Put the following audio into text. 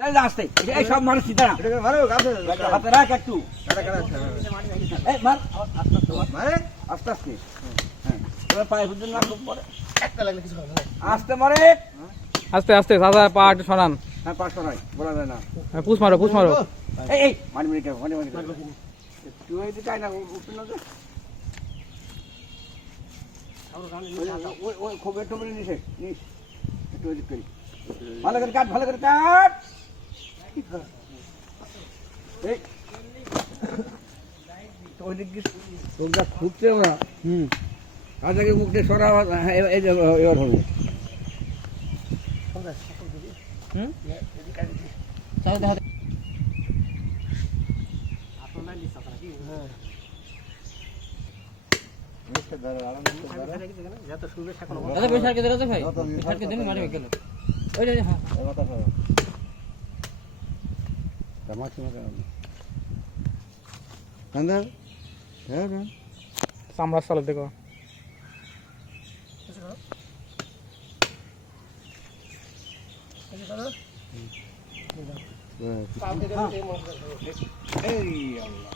আসতে এই সব মানুষ সিধা না হাতে রাখ একটু আস্তে আস্তে হ্যাঁ পায়ে ফুটে না পরে আস্তে মারে আস্তে আস্তে দাদা পা একটু সরান। হ্যাঁ পাঁচশো নয় বলা যায় না পুষ মারো পুষ মারো। এই মানি মানি মানি মানি তুই এই চাই না উঠে না ওই খবর টবর নিছে নিস একটু ওদিক করি ভালো করে কাট ভালো করে কাট এই তো ওদিক তোমরা খুঁজছেও না আজকে মুখটা সরা এই যে এবার হবে চামড়া চালে দেখো এই আল্লাহ